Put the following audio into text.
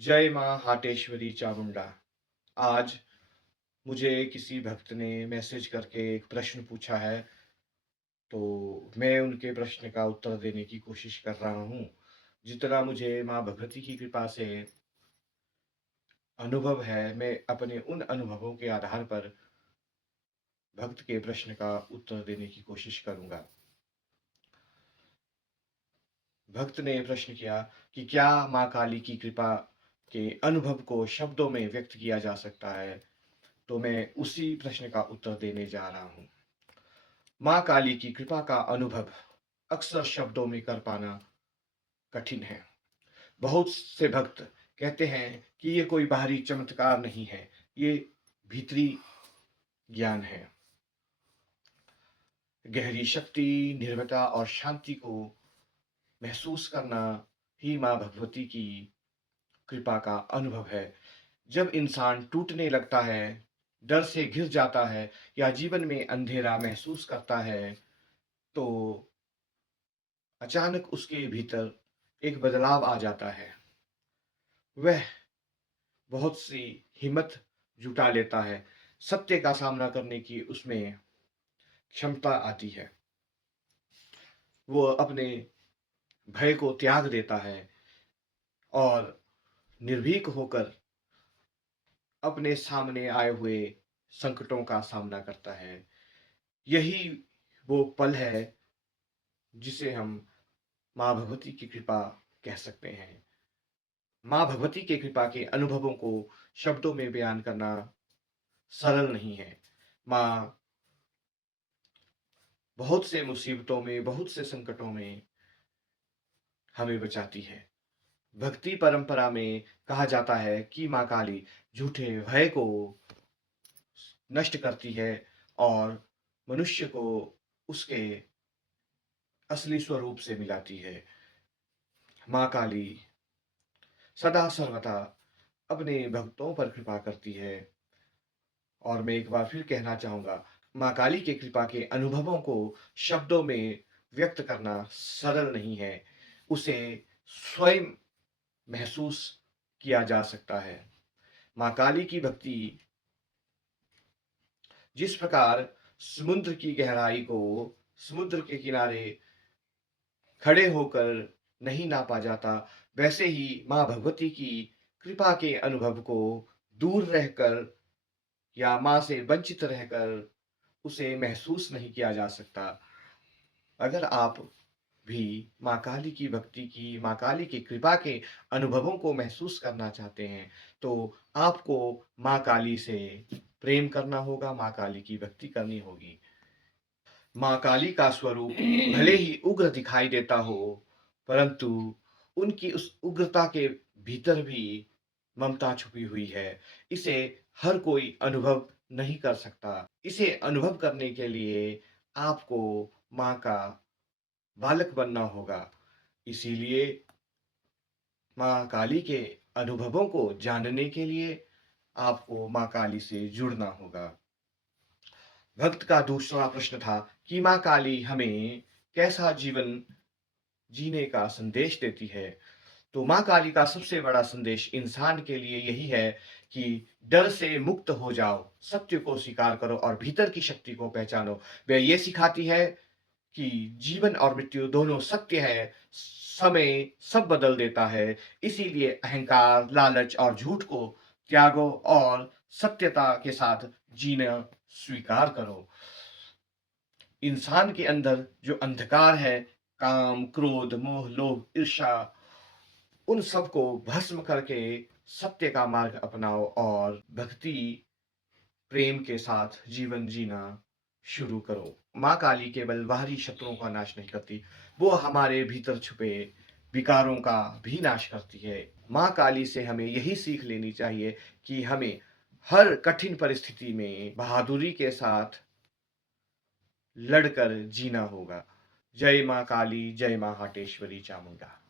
जय माँ हाटेश्वरी चामुंडा। आज मुझे किसी भक्त ने मैसेज करके एक प्रश्न पूछा है, तो मैं उनके प्रश्न का उत्तर देने की कोशिश कर रहा हूँ। जितना मुझे माँ भगवती की कृपा से अनुभव है, मैं अपने उन अनुभवों के आधार पर भक्त के प्रश्न का उत्तर देने की कोशिश करूँगा। भक्त ने प्रश्न किया कि क्या माँ काली की कृपा के अनुभव को शब्दों में व्यक्त किया जा सकता है? तो मैं उसी प्रश्न का उत्तर देने जा रहा हूँ। माँ काली की कृपा का अनुभव अक्सर शब्दों में कर पाना कठिन है। बहुत से भक्त कहते हैं कि ये कोई बाहरी चमत्कार नहीं है, ये भीतरी ज्ञान है। गहरी शक्ति, निर्मलता और शांति को महसूस करना ही माँ भगवती की कृपा का अनुभव है। जब इंसान टूटने लगता है, डर से घिर जाता है या जीवन में अंधेरा महसूस करता है, तो अचानक उसके भीतर एक बदलाव आ जाता है। वह बहुत सी हिम्मत जुटा लेता है। सत्य का सामना करने की उसमें क्षमता आती है। वो अपने भय को त्याग देता है और निर्भीक होकर अपने सामने आए हुए संकटों का सामना करता है। यही वो पल है जिसे हम माँ भगवती की कृपा कह सकते हैं। माँ भगवती की कृपा के अनुभवों को शब्दों में बयान करना सरल नहीं है। माँ बहुत से मुसीबतों में, बहुत से संकटों में हमें बचाती है। भक्ति परंपरा में कहा जाता है कि माँ काली झूठे भय को नष्ट करती है और मनुष्य को उसके असली स्वरूप से मिलाती है। माँ काली सदा सर्वदा अपने भक्तों पर कृपा करती है और मैं एक बार फिर कहना चाहूँगा, माँ काली की कृपा के अनुभवों को शब्दों में व्यक्त करना सरल नहीं है। उसे स्वयं महसूस किया जा सकता है। माँ काली की भक्ति जिस प्रकार समुद्र की गहराई को समुद्र के किनारे खड़े होकर नहीं नापा जाता, वैसे ही माँ भगवती की कृपा के अनुभव को दूर रहकर या माँ से वंचित रहकर उसे महसूस नहीं किया जा सकता। अगर आप भी माँ काली की भक्ति की, माँ काली की कृपा के अनुभवों को महसूस करना चाहते हैं, तो आपको माँ काली से प्रेम करना होगा, माँ काली की भक्ति करनी होगी। माँ काली का स्वरूप भले ही उग्र दिखाई देता हो, परंतु उनकी उस उग्रता के भीतर भी ममता छुपी हुई है। इसे हर कोई अनुभव नहीं कर सकता। इसे अनुभव करने के लिए आपको माँ का बालक बनना होगा। इसीलिए माँ काली के अनुभवों को जानने के लिए आपको माँ काली से जुड़ना होगा। भक्त का दूसरा प्रश्न था कि माँ काली हमें कैसा जीवन जीने का संदेश देती है। तो माँ काली का सबसे बड़ा संदेश इंसान के लिए यही है कि डर से मुक्त हो जाओ, सत्य को स्वीकार करो और भीतर की शक्ति को पहचानो। वह ये सिखाती है कि जीवन और मृत्यु दोनों सत्य है, समय सब बदल देता है। इसीलिए अहंकार, लालच और झूठ को त्यागो और सत्यता के साथ जीना स्वीकार करो। इंसान के अंदर जो अंधकार है, काम, क्रोध, मोह, लोभ, ईर्ष्या, उन सबको भस्म करके सत्य का मार्ग अपनाओ और भक्ति, प्रेम के साथ जीवन जीना शुरू करो। माँ काली केवल बाहरी शत्रुओं का नाश नहीं करती, वो हमारे भीतर छुपे विकारों का भी नाश करती है। माँ काली से हमें यही सीख लेनी चाहिए कि हमें हर कठिन परिस्थिति में बहादुरी के साथ लड़कर जीना होगा। जय माँ काली, जय माँ हाटेश्वरी चामुंडा।